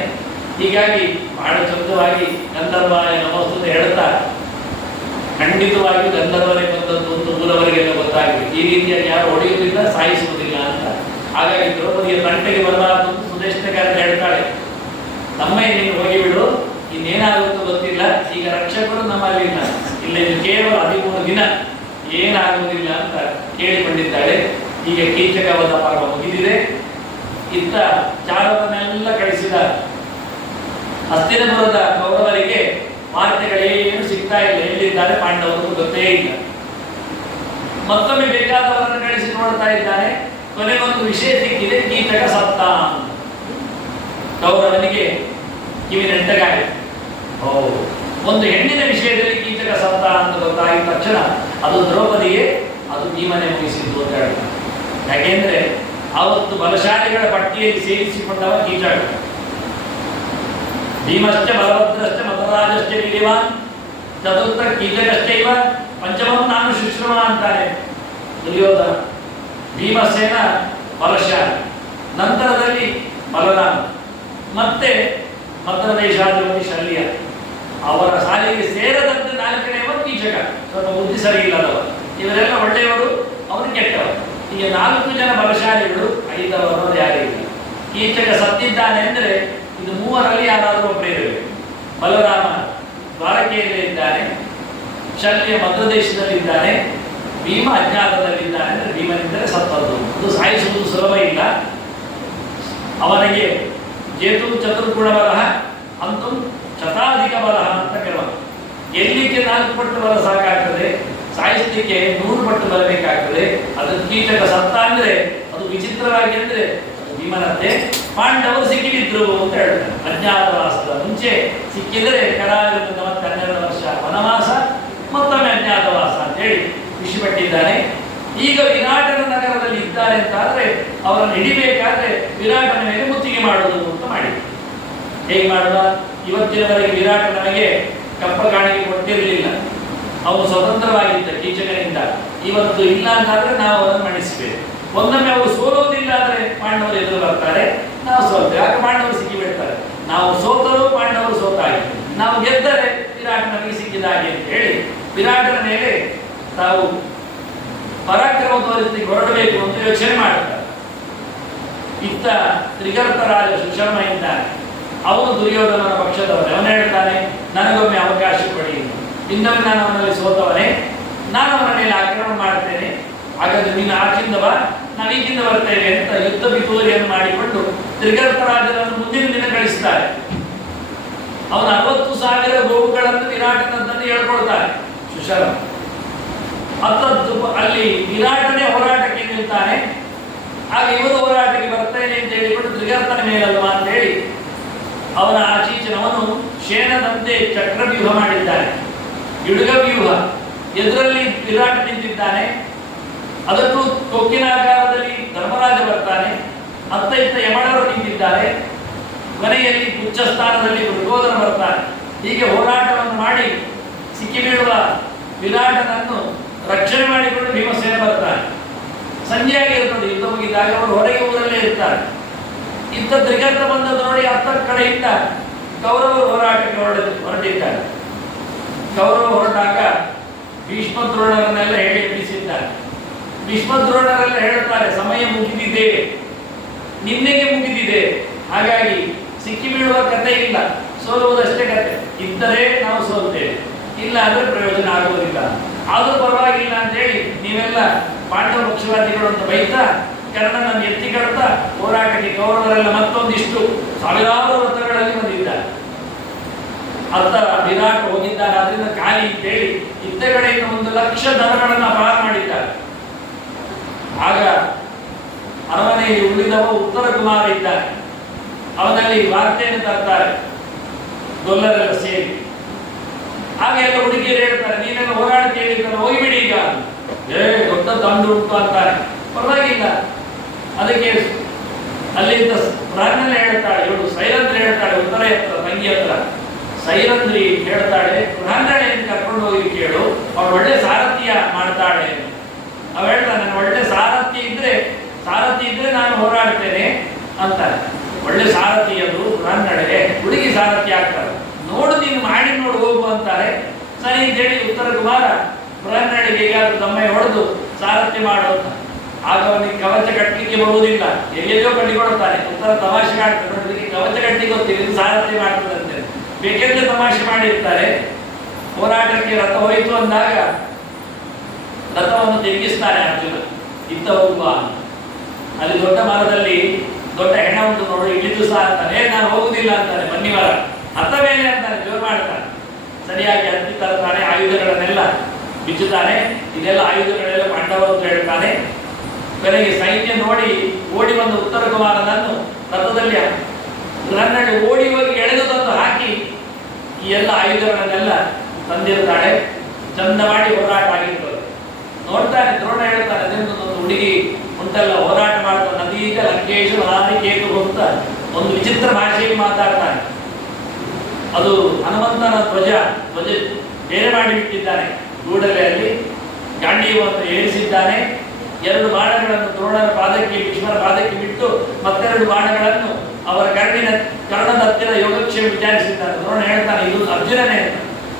ಹೀಗಾಗಿ ಬಹಳ ಚಂದವಾಗಿ ಗಂಧರ್ವ ನಮಸ್ತುತ ಹೇಳ್ತಾ ಖಂಡಿತವಾಗಿ ಗಂಧರ್ವನೇ ಮೂಲವರಿಗೆಲ್ಲ ಗೊತ್ತಾಗಿದೆ. ಈ ರೀತಿಯಾಗಿ ಯಾರು ಹೊಡೆಯುವುದಿಲ್ಲ, ಸಾಯಿಸುವುದಿಲ್ಲ ಅಂತ. ಹಾಗಾಗಿ ದ್ರೌಪದಿಯ ತಂಟೆಗೆ ಬರಬಾರದು ಸುದೇಶನಕಾರ ಹೇಳ್ತಾಳೆ ತಮ್ಮೇ ನೀನು ಹೋಗಿಬಿಡು, ಇನ್ನೇನಾಗುತ್ತೋ ಗೊತ್ತಿಲ್ಲ. ಈಗ ರಕ್ಷಕರು ನಮ್ಮಲ್ಲಿ ಇಲ್ಲ. ಇಲ್ಲ, ಇದು ಕೇವಲ ಹದಿಮೂರು ದಿನ. ಏನಾಗುವುದಿಲ್ಲ ಅಂತ ಕೇಳಿಕೊಂಡಿದ್ದಾಳೆ. ಈಗ ಕೀಚಕವಾದ ಪರ್ವ ಮುಗಿದಿದೆ. ಇತ್ತ ಚಾರವನ್ನೆಲ್ಲ ಕಳಿಸಿದ ಹಸ್ತಿನಪುರದ ಕೌರವರಿಗೆ ವಾರ್ತೆಗಳೇನು ಸಿಗ್ತಾ ಇಲ್ಲ. ಎಲ್ಲಿದ್ದಾರೆ ಪಾಂಡವರು ಗೊತ್ತೇ ಇಲ್ಲ. ಮತ್ತೊಮ್ಮೆ ಬೇಕಾದವರನ್ನು ಕಳಿಸಿ ನೋಡ್ತಾ ಇದ್ದಾನೆ. ಕೊನೆಗೊಂದು ವಿಷಯ ಸಿಕ್ಕಿದೆ, ಕೀಟಕ ಸತ್ತ. ಕೌರವನಿಗೆ ಕಿವಿ ನೆಂಟಗಾಯಿತು ಓ ಒಂದು ಹೆಣ್ಣಿನ ವಿಷಯದಲ್ಲಿ ಕೀಟಕ ಸತ್ತ ಅಂತ ಗೊತ್ತಾಗಿದ ತಕ್ಷಣ ಅದು ದ್ರೌಪದಿಗೆ ಅದು ಭೀಮನೆ ಮುಗಿಸಿದ್ದು ಅಂತ ಹೇಳ್ತಾರೆ ಯಾಕೆಂದ್ರೆ ಅವತ್ತು ಬಲಶಾಲಿಗಳ ಪಟ್ಟಿಯಲ್ಲಿ ಸೇರಿಸಿಕೊಂಡವ ಕೀಟಾಡ ಭೀಮಶ್ಚ, ಬಲಭದ್ರಶ್ಚ, ಮತರಾಜಶ್ಚ ವಿಧಿವಾನ್ ಚತುರ್ಥ ಕೀಚಕಶ್ಚೈವ ಪಂಚಮಂ ನಾನು ಶುಶ್ರಮ ಅಂತಾನೆ ದುರ್ಯೋಧನ, ಭೀಮಸೇನ, ಬಲಶಾಲಿ. ನಂತರದಲ್ಲಿ ಬಲರಾಮ. ಮತ್ತೆ ಮಧ್ಯದೇಶಾಧಿಪತಿ ಶಲ್ಯ. ಅವರ ಸಾಲಿಗೆ ಸೇರದಂತೆ ನಾಲ್ಕನೆಯವ ಕೀಚಕ. ಸ್ವಲ್ಪ ಬುದ್ಧಿ ಸರಿ ಇಲ್ಲದವ ಇವರೆಲ್ಲ ಒಳ್ಳೆಯವರು ಅವನು ಕೆಟ್ಟವರು. ಈಗ ನಾಲ್ಕು ಜನ ಬಲಶಾಲಿಗಳು, ಐದವರು ಅನ್ನೋದು ಇಲ್ಲ. ಕೀಚಕ ಸತ್ತಿದ್ದಾನೆ ಅಂದರೆ ಇದು ಮೂವರಲ್ಲಿ ಯಾರಾದರೂ ಒಬ್ಬರೇ ಇರಬೇಕು. ಬಲರಾಮ ದ್ವಾರಕೆಯಲ್ಲೇ ಇದ್ದಾನೆ. ಶಲ್ಯ ಮಧ್ಯದೇಶದಲ್ಲಿದ್ದಾನೆ, ಭೀಮ ಅಜ್ಞಾತದಲ್ಲಿದ್ದಾನೆ ಅಂದ್ರೆ ಭೀಮನಿಂದಲೇ ಸತ್ತದ್ದು. ಅದು ಸಾಯಿಸುವುದು ಸುಲಭ ಇಲ್ಲ. ಅವನಿಗೆ ಜೇತು ಚತುರ್ಗುಣ ಬರಹ ಅಂತೂ ಶತಾಧಿಕ ಬಲಹ ಅಂತ ಕೆಲವು ಗೆಲ್ಲಿಕ್ಕೆ ನಾಲ್ಕು ಪಟ್ಟು ಬಲ ಸಾಕಾಗ್ತದೆ, ಸಾಯಿಸಲಿಕ್ಕೆ ನೂರು ಪಟ್ಟು ಬರಬೇಕಾಗ್ತದೆ ಅದಕ್ಕೆ ಕೀಟಕ ಸತ್ತ ಅಂದ್ರೆ, ಅದು ವಿಚಿತ್ರವಾಗಿ ಅಂದ್ರೆ, ಅದು ಭೀಮನಂತೆ ಪಾಂಡವರು ಸಿಕ್ಕಿಬಿದ್ರು ಅಂತ ಹೇಳ್ತಾರೆ. ಅಜ್ಞಾತವಾಸದ ಮುಂಚೆ ಸಿಕ್ಕಿದರೆ ಕರಾವಿನಿಂದ ಮತ್ತೆ ಹನ್ನೆರಡು ವರ್ಷ ವನವಾಸ ಮತ್ತೊಮ್ಮೆ ಅಜ್ಞಾತವಾಸ ಅಂತ ಹೇಳಿ ಖುಷಿಪಟ್ಟಿದ್ದಾನೆ ಈಗ ವಿರಾಟನ ನಗರದಲ್ಲಿ ಇದ್ದಾರೆ ಅಂತ ಆದ್ರೆ ಅವರನ್ನು ಹಿಡಿಬೇಕಾದ್ರೆ ವಿರಾಟನ ಮೇಲೆ ಮುತ್ತಿಗೆ ಮಾಡುವುದು ಅಂತ ಮಾಡಿ ಹೇಗೆ ಮಾಡುವ ಇವತ್ತಿನವರೆಗೆ ವಿರಾಟ ನಮಗೆ ಕಪ್ಪ ಕಾಣಿಕೆ ಕೊಟ್ಟಿರಲಿಲ್ಲ ಅವನು ಸ್ವತಂತ್ರವಾಗಿದ್ದ ಕೀಚಕನಿಂದ ಇವತ್ತು ಇಲ್ಲ ಅಂತಾದ್ರೆ ನಾವು ಅದನ್ನು ಮಣಿಸಬೇಕು. ಒಂದೊಮ್ಮೆ ಅವರು ಸೋಲೋದಿಲ್ಲ ಆದ್ರೆ ಪಾಂಡವರು ಎದುರು ಬರ್ತಾರೆ. ನಾವು ಸೋಲ್ತೇವೆ. ಯಾಕೆ ಪಾಂಡವರು ಸಿಕ್ಕಿಬಿಡ್ತಾರೆ? ನಾವು ಸೋತರು ಪಾಂಡವರು ಸೋತಾಗಿ. ನಾವು ಗೆದ್ದರೆ ವಿರಾಟ ನಮಗೆ ಸಿಕ್ಕಿದ ಹಾಗೆ ಅಂತ ಹೇಳಿ ವಿರಾಟನ ಮೇಲೆ ತಾವು ಪರಾಕ್ರಮ ತೋರಿಸಿ ಹೊರಡಬೇಕು ಅಂತ ಯೋಚನೆ ಮಾಡ್ತಾರೆ. ಇತ್ತ ತ್ರಿಗರ್ತ ರಾಜ ಸುಶರ್ಮ ಇದ್ದಾನೆ ಅವನು ದುರ್ಯೋಧನನ ಪಕ್ಷದವನೇ. ಅವನು ಹೇಳ್ತಾನೆ, ನನಗೊಮ್ಮೆ ಅವಕಾಶ ಕೊಡಿ. ಇನ್ನೊಮ್ಮೆ ನಾನು ಅವನಲ್ಲಿ ಸೋತವನೇ. ನಾನು ಅವನ ಮೇಲೆ ಆಕ್ರಮಣ ಮಾಡ್ತೇನೆ. ಹಾಗಾದ್ರೆ ನೀನು ಆಚಿಂದ ಬಾ. ನಾವು ಈಗಿಂದ ಬರ್ತೇವೆ ಅಂತ ಯುದ್ಧ ಪಿತೂರಿಯನ್ನು ಮಾಡಿಕೊಂಡು ತ್ರಿಗರ್ತ ರಾಜರನ್ನು ಮುಂದಿನ ದಿನ ಕಳಿಸ್ತಾರೆ. ಅವನು ಅರವತ್ತು ಸಾವಿರ ಗೋವುಗಳನ್ನು ವಿರಾಟನದ್ದನ್ನು ಹೇಳ್ಕೊಳ್ತಾನೆ. ಸುಶರ್ಮ ಹತ್ತತ್ತು ಅಲ್ಲಿ ವಿರಾಟನೇ ಹೋರಾಟಕ್ಕೆ ನಿಲ್ತಾನೆ. ಆಗ ಇವನು ಹೋರಾಟಕ್ಕೆ ಬರ್ತೇನೆ ಅಂತ ಹೇಳಿಬಿಟ್ಟು ತ್ರಿಗರ್ತನ ಮೇಲಲ್ವಾ ಅಂತ ಹೇಳಿ ಅವನ ಆಚೀಚನವನು ಶೇನದಂತೆ ಚಕ್ರವ್ಯೂಹ ಮಾಡಿದ್ದಾನೆ. ಇಡುಗ ಎದುರಲ್ಲಿ ವಿರಾಟ ನಿಂತಿದ್ದಾನೆ. ಅದಕ್ಕೂ ಕೊಕ್ಕಿನ ಆಕಾರದಲ್ಲಿ ಧರ್ಮರಾಜ ಬರ್ತಾನೆ. ಅತ್ತ ಇತ್ತ ಯಮಣರು ನಿಂತಿದ್ದಾರೆ. ಮನೆಯಲ್ಲಿ ಉಚ್ಚ ಸ್ಥಾನದಲ್ಲಿ ಮೃಗೋದರ ಬರ್ತಾನೆ. ಹೀಗೆ ಹೋರಾಟವನ್ನು ಮಾಡಿ ಸಿಕ್ಕಿಬೀಳುವ ವಿರಾಟನನ್ನು ರಕ್ಷಣೆ ಮಾಡಿಕೊಂಡು ಭೀಮಸೇನ ಬರ್ತಾನೆ ಸಂಜೆ ಆಗಿರ್ತದೆ, ಯುದ್ಧ ಮುಗಿದಾಗ ಅವರು ಹೊರಗೆ ಊರಲ್ಲೇ ಇರ್ತಾರೆ. ಇಂಥ ದ್ರಿಗಂಧ ಬಂದದ್ದು ನೋಡಿ ಹತ್ತ ಕಡೆಯಿಂದ ಕೌರವರು ಹೋರಾಟಕ್ಕೆ ಹೊರಡ, ಹೊರಟಿದ್ದಾರೆ. ಕೌರವ ಹೊರಟಾಗ ಭೀಷ್ಮ ದ್ರೋಣರನ್ನೆಲ್ಲ ಹೇಳಿ ಎಬ್ಬಿಸಿದ್ದಾರೆ ಭೀಷ್ಮ ದ್ರೋಣರೆಲ್ಲ ಹೇಳುತ್ತಾರೆ, ಸಮಯ ಮುಗಿದಿದೆ. ನಿನ್ನೆಗೆ ಮುಗಿದಿದೆ. ಹಾಗಾಗಿ ಸಿಕ್ಕಿ ಬೀಳುವ ಕತೆ ಇಲ್ಲ ಸೋಲುವುದಷ್ಟೇ ಕತೆ ಇದ್ದರೆ ನಾವು ಸೋಲ್ತೇವೆ ಇಲ್ಲ ಅಂದ್ರೆ ಪ್ರಯೋಜನ ಆಗುವುದಿಲ್ಲ. ಆದರೂ ಪರವಾಗಿಲ್ಲ ಅಂತ ಹೇಳಿ ನೀವೆಲ್ಲ ಪಾಂಡವ ಪಕ್ಷವಾದಿಗಳು ಅಂತ ಬೈತಾ ಕರ್ಣನನ್ನು ಎತ್ತಿ ಕಡ್ತಾ ಹೋರಾಟಕ್ಕೆ ಕೌರವರೆಲ್ಲ ಮತ್ತೊಂದಿಷ್ಟು ಸಾವಿರಾರು ವೃತ್ತಗಳಲ್ಲಿ ಬಂದಿದ್ದಾರೆ. ಅತ್ತ ವಿರಾಟ್ ಹೋಗಿದ್ದಾರೆ. ಅದರಿಂದ ಖಾಲಿ ಅಂತೇಳಿ ಇತ್ತ ಕಡೆಯಿಂದ ಒಂದು ಲಕ್ಷ ದನಗಳನ್ನು ಅಪಹಾರ ಮಾಡಿದ್ದಾರೆ. ಆಗ ಅರಮನೆಯಲ್ಲಿ ಉಳಿದವ ಉತ್ತರ ಕುಮಾರ ಇದ್ದಾರೆ. ಅವನಲ್ಲಿ ವಾರ್ತೆಯನ್ನು ತರ್ತಾರೆ. ಗೊಲ್ಲರೆಲ್ಲ ಸೇರಿ. ಆಗ ಎಲ್ಲ ಹುಡುಗಿಯರು ಹೇಳ್ತಾರೆ ನೀನೆಲ್ಲ ಹೋರಾಡ್ತೀವಿ ಅಂತ ಹೋಗಿಬಿಡಿ ಈಗ. ಏ, ದೊಡ್ಡ ದಂಡು ಉಂಟು ಅಂತಾರೆ. ಪರವಾಗಿಲ್ಲ. ಅದಕ್ಕೆ ಅಲ್ಲಿಂದ ಪ್ರಾಣನ ಹೇಳ್ತಾಳೆ, ಇವಳು ಸೈರಂದ್ರ ಹೇಳ್ತಾಳೆ, ಉತ್ತರ ಹತ್ರ ತಂಗಿ ಹತ್ರ. ಸೈರಂದ್ರಿ ಹೇಳ್ತಾಳೆ ಪ್ರಾರ್ಥನೆಯನ್ನು ಕರ್ಕೊಂಡು ಹೋಗಿ ಕೇಳು, ಅವಳು ಒಳ್ಳೆ ಸಾರಥ್ಯ ಮಾಡ್ತಾಳೆ. ಅವ ಹೇಳ್ತಾನೆ, "ನನ್ನ ಒಳ್ಳೆ ಸಾರಥ್ಯ ಇದ್ರೆ, ಸಾರಥಿ ಇದ್ರೆ ನಾನು ಹೋರಾಡ್ತೇನೆ ಅಂತಾರೆ ಒಳ್ಳೆ ಸಾರಥಿ ಅದು ರಾನ್ನಡೆಗೆ ಹುಡುಗಿ ಸಾರಥಿ ಆಗ್ತಾರೆ ನೋಡು, ನೀನು ಮಾಡಿ ನೋಡು, ಹೋಗು ಅಂತಾರೆ. ಸರಿ ಅಂತೇಳಿ ಉತ್ತರ ಕುಮಾರ ಬೃಹನ್ನಡೆಗೆ ಈಗಾದ್ರೂ ತಮ್ಮ ಹೊಡೆದು ಸಾರಥ್ಯ ಮಾಡು ಅಂತ. ಆಗ ಅವನಿಗೆ ಕವಚ ಕಟ್ಟಲಿಕ್ಕೆ ಬರುವುದಿಲ್ಲ. ಎಲ್ಲೆಲ್ಲೋ ಕಟ್ಟಿಕೊಡುತ್ತಾನೆ. ಉತ್ತರ ತಮಾಷೆ ಮಾಡ್ತಾರೆ ಕವಚ ಕಟ್ಟಿ ಗೊತ್ತಿಲ್ಲ ಸಾರಥ್ಯ ಮಾಡ್ತದಂತೆ ಬೇಕೆಂದ್ರೆ ತಮಾಷೆ ಮಾಡಿರ್ತಾರೆ. ಹೋರಾಟಕ್ಕೆ ರಥ ಹೋಯಿತು ಅಂದಾಗ ರಥವನ್ನು ತಿರುಗಿಸ್ತಾನೆ ಅರ್ಜುನ. ಇತ್ತ ಹೋಗುವ ಅಲ್ಲಿ ದೊಡ್ಡ ಮರದಲ್ಲಿ ದೊಡ್ಡ ಹೆಣ ಉಂಟು ನೋಡಿ, ಇಳಿದು ಸಹ ಅಂತಾನೆ ನಾನು ಹೋಗುದಿಲ್ಲ ಅಂತಾನೆ ಬನ್ನಿ ಮರ. ಅತ್ತ ಮೇಲೆ ಸರಿಯಾಗಿ ತರ್ತಾನೆ ಆಯುಧಗಳನ್ನೆಲ್ಲ ಬಿಚ್ಚುತ್ತಾನೆ. ಇದೆಲ್ಲ ಆಯುಧಗಳೆಲ್ಲ ಪಾಂಡವರು ಅಂತ ಹೇಳ್ತಾನೆ ಕೊನೆಗೆ ಸೈನ್ಯ ನೋಡಿ ಓಡಿ ಬಂದ ಉತ್ತರ ಕುಮಾರನನ್ನು ರಥದಲ್ಲಿ ರನ್ನಡಿ ಓಡಿ ಹೋಗಿ ಎಳೆದು ತಂದು ಹಾಕಿ ಈ ಎಲ್ಲ ಆಯುಧಗಳನ್ನೆಲ್ಲ ತಂದಿರ್ತಾಳೆ ಚಂದ ಮಾಡಿ ಹೋರಾಟ ಆಗಿರ್ತದೆ. ನೋಡ್ತಾನೆ, ದ್ರೋಣ ಹೇಳ್ತಾನೆ ಅದರಿಂದ ಒಂದು ಹುಡುಗಿ ಉಂಟಲ್ಲ, ಹೋರಾಟ ಮಾಡ್ತಾನೆ. ನದೀಗ ಲಂಕೇಶ ಹಾದಿ ಕೇತು ಹೋಗ್ತಾ ಒಂದು ವಿಚಿತ್ರ ಭಾಷೆಯಲ್ಲಿ ಮಾತಾಡ್ತಾನೆ. ಅದು ಹನುಮಂತನ ಧ್ವಜ ಧ್ವಜ ಬೇರೆ ಮಾಡಿಬಿಟ್ಟಿದ್ದಾನೆ. ಗೂಡಲೆಯಲ್ಲಿ ಗಾಂಡೀವವನ್ನು ಏರಿಸಿದ್ದಾನೆ. ಎರಡು ಬಾಣಗಳನ್ನು ದ್ರೋಣರ ಪಾದಕ್ಕೆ ಭೀಷ್ಮರ ಪಾದಕ್ಕೆ ಬಿಟ್ಟು ಮತ್ತೆರಡು ಬಾಣಗಳನ್ನು ಅವರ ಕರ್ಣಿನ, ಕರ್ಣದ ಹತ್ತಿರ ಯೋಗಕ್ಷೇಮ ವಿಚಾರಿಸಿದ್ದಾನೆ ದ್ರೋಣ ಹೇಳ್ತಾನೆ, ಇದು ಅರ್ಜುನನೇ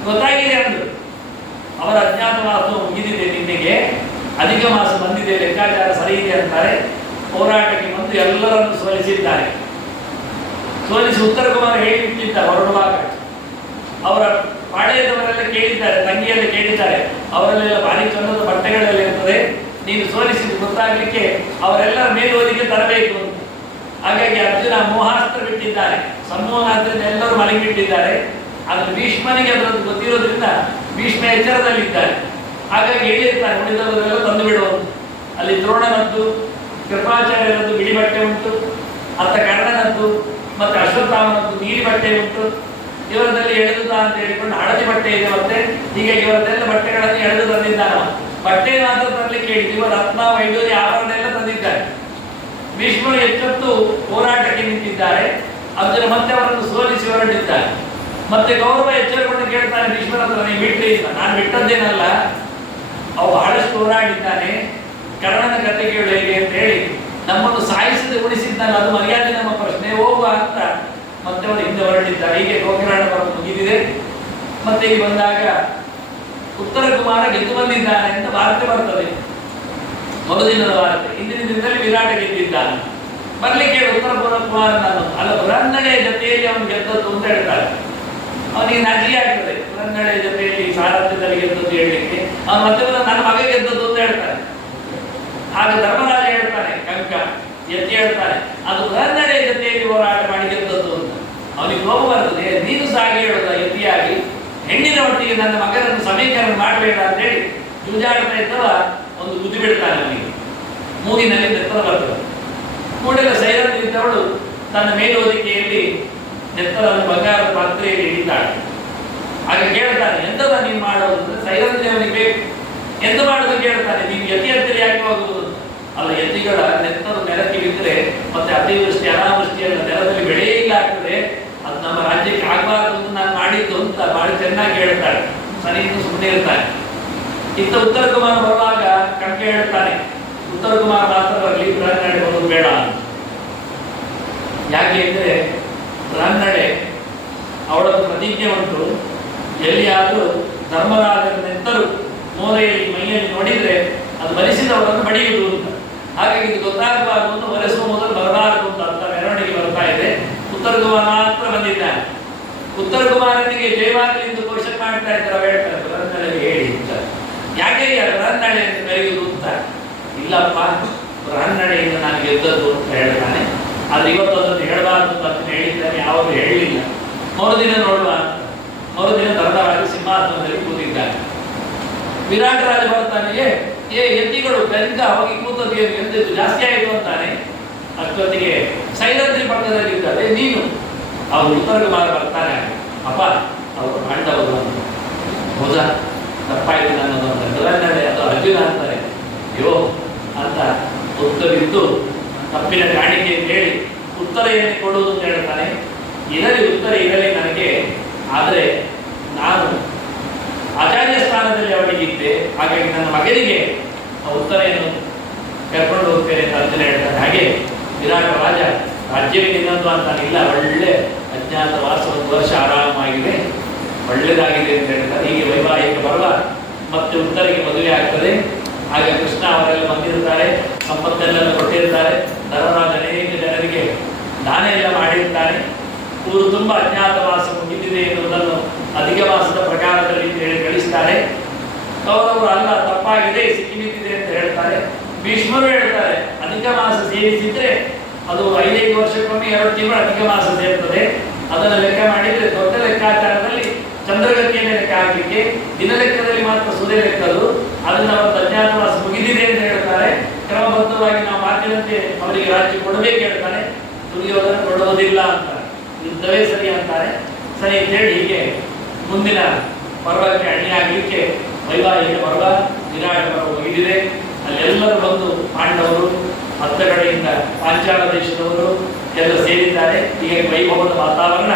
ಗೊತ್ತಾಗಿದೆ ಅಂದ್ರು ಅವರ ಅಜ್ಞಾತವಾದ ಮುಗಿದಿದೆ ನಿನ್ನೆಗೆ. ಅಧಿಕ ಮಾಸ ಬಂದಿದೆ, ಲೆಕ್ಕಾಚಾರ ಸರಿ ಇದೆ ಅಂತಾರೆ. ಹೋರಾಟಕ್ಕೆ ಬಂದು ಎಲ್ಲರನ್ನು ಸೋಲಿಸಿದ್ದಾರೆ. ಸೋಲಿಸಿ ಉತ್ತರ ಕುಮಾರ ಹೇಳಿಬಿಟ್ಟಿದ್ದ ಹೊರಡುವಾಗ ಅವರ ಪಾಳೆಯದವರೆಲ್ಲ ಕೇಳಿದ್ದಾರೆ, ತಂಗಿಯಲ್ಲಿ ಕೇಳಿದ್ದಾರೆ. ಅವರಲ್ಲೆಲ್ಲ ಭಾರಿ ಚಂದದ ಬಟ್ಟೆಗಳೆಲ್ಲ ಇರ್ತದೆ. ನೀನು ಸೋಲಿಸಿ ಗೊತ್ತಾಗಲಿಕ್ಕೆ ಅವರೆಲ್ಲರ ಮೇಲೋದಿಗೆ ತರಬೇಕು ಅಂತ. ಹಾಗಾಗಿ ಅರ್ಜುನ ಮೋಹಾಸ್ತ್ರ ಬಿಟ್ಟಿದ್ದಾರೆ. ಸಂಮೋಹಾಸ್ತ್ರದಿಂದ ಎಲ್ಲರೂ ಮಲಗಿಬಿಟ್ಟಿದ್ದಾರೆ. ಆದ್ರೆ ಭೀಷ್ಮನಿಗೆ ಅದರದ್ದು ಗೊತ್ತಿರೋದ್ರಿಂದ ಭೀಷ್ಮ ಎಚ್ಚರದಲ್ಲಿದ್ದಾರೆ. ಹಾಗಾಗಿ ಹೇಳಿರ್ತಾರೆ ಉಳಿದವರೆಲ್ಲ ತಂದು ಬಿಡುವಂತ. ಅಲ್ಲಿ ದ್ರೋಣನದ್ದು ಕೃಪಾಚಾರ್ಯರದ್ದು ಬಿಳಿ ಬಟ್ಟೆ ಉಂಟು. ಅತ್ತ ಕರ್ಣನದ್ದು ಮತ್ತೆ ಅಶ್ವತ್ಥಾಮನದ್ದು ನೀಲಿ ಬಟ್ಟೆ ಉಂಟು. ಇವರದಲ್ಲಿ ಎಳೆದುದ ಅಂತ ಹೇಳಿಕೊಂಡು ಹಳದಿ ಬಟ್ಟೆ ಇದೆ ಮತ್ತೆ. ಹೀಗೆ ಇವರದೆಲ್ಲ ಬಟ್ಟೆಗಳನ್ನು ಎಳೆದು ತಂದಿದ್ದಾನ ಬಟ್ಟೆ ಏನಾದರೂ ತರಲಿಕ್ಕೆ ಇವರು ರತ್ನ ವೈಡೂರ್ಯ ಆಭರಣ ಎಲ್ಲ ತಂದಿದ್ದಾರೆ. ಭೀಷ್ಮರು ಎಚ್ಚೆತ್ತು ಹೋರಾಟಕ್ಕೆ ನಿಂತಿದ್ದಾರೆ. ಅದರ ಮತ್ತೆ ಅವರನ್ನು ಸೋಲಿಸಿ ಹೊರಟಿದ್ದಾರೆ. ಮತ್ತೆ ಗೌರವ ಎಚ್ಚರಗೊಂಡು ಕೇಳ್ತಾನೆ ಭೀಷ್ಮರ ಹತ್ರ ನೀವು ಬಿಟ್ಟರೆ ಇಲ್ಲ. ನಾನು ಬಿಟ್ಟದ್ದೇನಲ್ಲ. ಅವು ಬಹಳಷ್ಟು ಹೋರಾಡಿದ್ದಾನೆ. ಕರ್ಣನ ಕತೆ ಕೇಳು ಹೇಗೆ? ಅಂತ ಹೇಳಿ ನಮ್ಮನ್ನು ಸಾಯಿಸದೆ ಉಳಿಸಿದ್ದಾನೆ, ಅದು ಮರ್ಯಾದೆ ನಮ್ಮ ಪ್ರಶ್ನೆ. ಹೋಗುವ ಅಂತ ಮತ್ತೆ ಅವರು ಹಿಂದೆ ಹೊರಟಿದ್ದಾರೆ ಹೀಗೆ ಗೋಕಿರಾಣ ಪರ್ವ ಮುಗಿದಿದೆ. ಮತ್ತೆ ಇಲ್ಲಿ ಬಂದಾಗ ಉತ್ತರ ಕುಮಾರ ಗೆದ್ದು ಬಂದಿದ್ದಾನೆ ಅಂತ ವಾರ್ತೆ ಬರ್ತದೆ. ಮರುದಿನದ ವಾರ್ತೆ. ಇಂದಿನ ದಿನದಲ್ಲಿ ವಿರಾಟ ಗೆದ್ದಿದ್ದಾನೆ. ಬರ್ಲಿಕ್ಕೆ ಉತ್ತರ ಕುಮಾರ ನಾನು. ಅಲ್ಲ ಬೃಹನ್ನಡೆ ಜೊತೆಯಲ್ಲಿ ಅವನು ಗೆದ್ದದ್ದು ಅಂತ ಹೇಳ್ತಾರೆ ಅವನಿಗೆ ನಜಿ ಆಗ್ತದೆ. ಬೃಹನ್ನಡೆ ಜೊತೆಯಲ್ಲಿ ಸಾರಥ್ಯದಲ್ಲಿ ಗೆದ್ದದ್ದು ಹೇಳಲಿಕ್ಕೆ. ಅವನು ಮತ್ತೆ ನನ್ನ ಮಗ ಗೆದ್ದದ್ದು ಅಂತ ಹೇಳ್ತಾನೆ. ಆಗ ಧರ್ಮರಾಜ ಎತ್ತಿ ಹೇಳ್ತಾನೆ ಅದು ಬೃಹನ್ನಡೆ ಜೊತೆಯಲ್ಲಿ ಹೋರಾಟ ಮಾಡಿದಂಥದ್ದು ಅಂತ. ಅವನಿಗೆ ಕೋಪ ಬರ್ತದೆ, ನೀನು ಸಹ ಹೇಳುದ ಯತಿಯಾಗಿ, ಹೆಣ್ಣಿನ ಒಟ್ಟಿಗೆ ನನ್ನ ಮಗನನ್ನು ಸಮೀಕರಣ ಮಾಡಬೇಡ ಅಂತ ಹೇಳಿ ಜೂಜಾಡ್ತಾ ಇದ್ದವ ಒಂದು ಬುದ್ಧಿ ಬಿಡ್ತಾನೆ ಅವನಿಗೆ. ಮೂಗಿನಲ್ಲಿ ನೆತ್ತರ ಬರ್ತದೆ. ಕೂಡಲೇ ಸೈರನ್ ಇದ್ದವಳು ತನ್ನ ಮೇಲೋದಿಕೆಯಲ್ಲಿ ನೆತ್ತರನ್ನು ಬಂಗಾರದ ಪಾತ್ರೆಯಲ್ಲಿ ಹಿಡಿತಾಳೆ ಆಗ ಕೇಳ್ತಾನೆ, ಎಂತದ ನೀನು ಮಾಡೋದು ಸೈರನ್ ದೇವನಿಗೆ ಬೇಕು. ಎಂತ ಮಾಡೋದು ಕೇಳ್ತಾನೆ, ನೀನು ಯತಿ ಅಂತ ಯಾಕೆ ಹೋಗುವುದು ಅಂತ. ಅಲ್ಲ ಎತ್ತಿಗಳ ನೆತ್ತದ ನೆಲಕ್ಕೆ ಬಿದ್ದರೆ ಮತ್ತೆ ಅತಿವೃಷ್ಟಿ, ಅನಾವೃಷ್ಟಿ ಎಲ್ಲ ನೆಲದಲ್ಲಿ ಬೆಳೆಯಿಲ್ಲ ಆಗ್ತದೆ. ಅದು ನಮ್ಮ ರಾಜ್ಯಕ್ಕೆ ಆಗಬಾರದು ನಾನು ಮಾಡಿದ್ದು ಅಂತ ಬಹಳ ಚೆನ್ನಾಗಿ ಹೇಳ್ತಾಳೆ ಇನ್ನು ಸುಮ್ಮನೆ ಇರ್ತಾನೆ ಇಂಥ ಉತ್ತರ ಕುಮಾರ್ ಬರುವಾಗ ಕಂಕೆ ಹೇಳ್ತಾನೆ, ಉತ್ತರ ಕುಮಾರ್ ಮಾತ್ರ ಬರಲಿ ಬರೋದು ಬೇಡ ಯಾಕೆ ಅಂದರೆ ಬೃಹನ್ನಡೆ ಅವಳದ್ದು ಪ್ರತಿಜ್ಞೆ ಉಂಟು. ಎಲ್ಲಿಯಾದರೂ ಧರ್ಮರಾಜನ ನೆತ್ತರು ಮೋರೆಯಲ್ಲಿ ಮೈಯಲ್ಲಿ ನೋಡಿದ್ರೆ ಅದು ಬಲಿಸಿದವರನ್ನು ಬಡಿಯುವುದು ಅಂತ. ಹಾಗಾಗಿ ಇದು ಗೊತ್ತಾಗಬಾರದು ಅಂತ ಒರೆಸುವ ಮೊದಲು ಬರಬಾರದು ಅಂತ ಅಂತ ಮೆರವಣಿಗೆ ಬರ್ತಾ ಇದೆ. ಉತ್ತರ ಕುಮಾರ್ ಮಾತ್ರ ಬಂದಿದ್ದಾನೆ ಉತ್ತರ ಕುಮಾರನಿಗೆ ಜಯವಾಗಲಿ ಎಂದು ಘೋಷಣೆ ಮಾಡ್ತಾ ಇದ್ದಾರೆ ಹೇಳ್ತಾರೆ. ಬೃಹನ್ನಳೆಗೆ ಹೇಳಿ ಅಂತ. ಯಾಕೆ ಬೃಹನ್ನಳೆ ಅಂತ ಕರೆಯುವುದು ಅಂತ? ಇಲ್ಲಪ್ಪ ಬೃಹನ್ನಡೆಯಿಂದ ನಾನು ಗೆದ್ದದ್ದು ಅಂತ ಹೇಳ್ತಾನೆ. ಆದ್ರೆ ಇವತ್ತು ಅದನ್ನು ಹೇಳಬಾರದು ಅಂತ ಹೇಳಿದ್ದಾನೆ ಯಾವಾಗ ಹೇಳಲಿಲ್ಲ ಮರುದಿನ ನೋಡುವ ಮರುದಿನ ಧರ್ಮರಾಜ ಸಿಂಹಾಸನದಲ್ಲಿ ಕೂತಿದ್ದಾನೆ. ವಿರಾಟ ರಾಜ ಬರ್ತಾನೆ ಏ ಎತ್ತಿಗಳು ಬೆಂಕ ಹೋಗಿ ಕೂತದ್ದು ಏನು ಎಂದಿದ್ದು ಜಾಸ್ತಿ ಆಯಿತು ಅಂತಾನೆ. ಅಷ್ಟೊತ್ತಿಗೆ ಸೈಲಂತ್ರಿ ಪಕ್ಕದಲ್ಲಿ ಇದ್ದಾರೆ, ನೀನು. ಅವರು ಉತ್ತರ ಮಾರ ಬರ್ತಾನೆ ಅಪ್ಪ, ಅವರು ಪಾಂಡವರು ಅಂತ ಹೌದಾ ತಪ್ಪಾಯಿತು ನನ್ನದು ಅಂತಾರೆ ಅದು ಅರ್ಜುನ ಅಂತಾರೆ. ಅಯ್ಯೋ ಅಂತ ಉತ್ತರಿದ್ದು ತಪ್ಪಿನ ಕಾಣಿಕೆ ಅಂತ ಹೇಳಿ ಉತ್ತರ ಏನು ಕೊಡುವುದು ಅಂತ ಹೇಳ್ತಾನೆ. ಇರಲಿ ಉತ್ತರ ಇರಲಿ ನನಗೆ, ಆದರೆ ನಾನು ಆಚಾರ್ಯ ಸ್ಥಾನದಲ್ಲಿ ಅವನಿಗಿದ್ದೆ ಹಾಗಾಗಿ ನನ್ನ ಮಗನಿಗೆ ಉತ್ತರೆಯನ್ನು ಕರ್ಕೊಂಡು ಹೋಗ್ತೇನೆ ಅಂತ ಅರ್ಜುನ ಹೇಳ್ತಾನೆ. ಹಾಗೆ ವಿರಾಟ ರಾಜ, ರಾಜ್ಯಕ್ಕೆ ಇನ್ನೊಂದು ಅಂತ ಇಲ್ಲ ಒಳ್ಳೆ ಅಜ್ಞಾತವಾಸ ಒಂದು ವರ್ಷ ಆರಾಮಾಗಿದೆ ಒಳ್ಳೆದಾಗಿದೆ ಅಂತ ಹೇಳ್ತಾರೆ ಹೀಗೆ ವೈವಾಹಿಕ ಪರ್ವ ಮತ್ತೆ ಉತ್ತರಿಗೆ ಮದುವೆ ಆಗ್ತದೆ. ಹಾಗೆ ಕೃಷ್ಣ ಅವರೆಲ್ಲ ಬಂದಿರ್ತಾರೆ ಸಂಪತ್ತೆಲ್ಲ ಕೊಟ್ಟಿರ್ತಾರೆ. ಧರ್ಮರಾಜ ಅನೇಕ ಜನರಿಗೆ ದಾನ ಎಲ್ಲ ಮಾಡಿರ್ತಾರೆ. ಊರು ತುಂಬಾ ಅಜ್ಞಾತವಾಸ ಮುಗಿದಿದೆ ಎನ್ನುವುದನ್ನು ಅಧಿಕ ವಾಸದ ಪ್ರಕಾರದಲ್ಲಿ ಹೇಳಿ ಕೌರವರು ಅಲ್ಲ, ತಪ್ಪಾಗಿದೆ ಸಿಕ್ಕಿಬಿದ್ದಿದೆ ಅಂತ ಹೇಳ್ತಾರೆ. ಭೀಷ್ಮರು ಹೇಳ್ತಾರೆ, ಅಧಿಕ ಮಾಸ ಸೇರಿಸಿದ್ರೆ ಅದು ಐದೈದು ವರ್ಷಕ್ಕೊಮ್ಮೆ ಎರಡು ತಿಂಗಳು ಅಧಿಕ ಮಾಸ ಸೇರ್ತದೆ. ಅದನ್ನು ಲೆಕ್ಕ ಮಾಡಿದ್ರೆ ದೊಡ್ಡ ಲೆಕ್ಕಾಚಾರದಲ್ಲಿ ಚಂದ್ರಗತಿಯನ್ನು ಲೆಕ್ಕ ಹಾಕಲಿಕ್ಕೆ, ದಿನ ಲೆಕ್ಕದಲ್ಲಿ ಮಾತ್ರ ಸುದೆ ಲೆಕ್ಕದು. ಅದನ್ನು ತಜ್ಞಾನ ಅಜ್ಞಾತವಾಸ ಮುಗಿದಿದೆ ಅಂತ ಹೇಳ್ತಾರೆ. ಕ್ರಮಬದ್ಧವಾಗಿ ನಾವು ಮಾತಿನಂತೆ ಅವರಿಗೆ ರಾಜ್ಯ ಕೊಡಬೇಕು ಹೇಳ್ತಾರೆ. ದುರ್ಯೋಧನ ಕೊಡುವುದಿಲ್ಲ ಅಂತ ಯುದ್ಧವೇ ಸರಿ ಅಂತಾರೆ. ಸರಿ ಅಂತ ಹೇಳಿ ಹೀಗೆ ಮುಂದಿನ ಪರ್ವಕ್ಕೆ ಅಣಿಯಾಗಲಿಕ್ಕೆ ವೈವಾಹಿಕ ಪರ್ವ ವಿರಾಟ ಪರ್ವ ಮುಗಿದಿದೆ. ಅಲ್ಲೆಲ್ಲರೂ ಬಂದು ಪಾಂಡವರು ಹತ್ತ ಕಡೆಯಿಂದ ಪಾಂಚಾಲ ದೇಶದವರು ಎಲ್ಲ ಸೇರಿದ್ದಾರೆ. ಹೀಗೆ ವೈಭವದ ವಾತಾವರಣ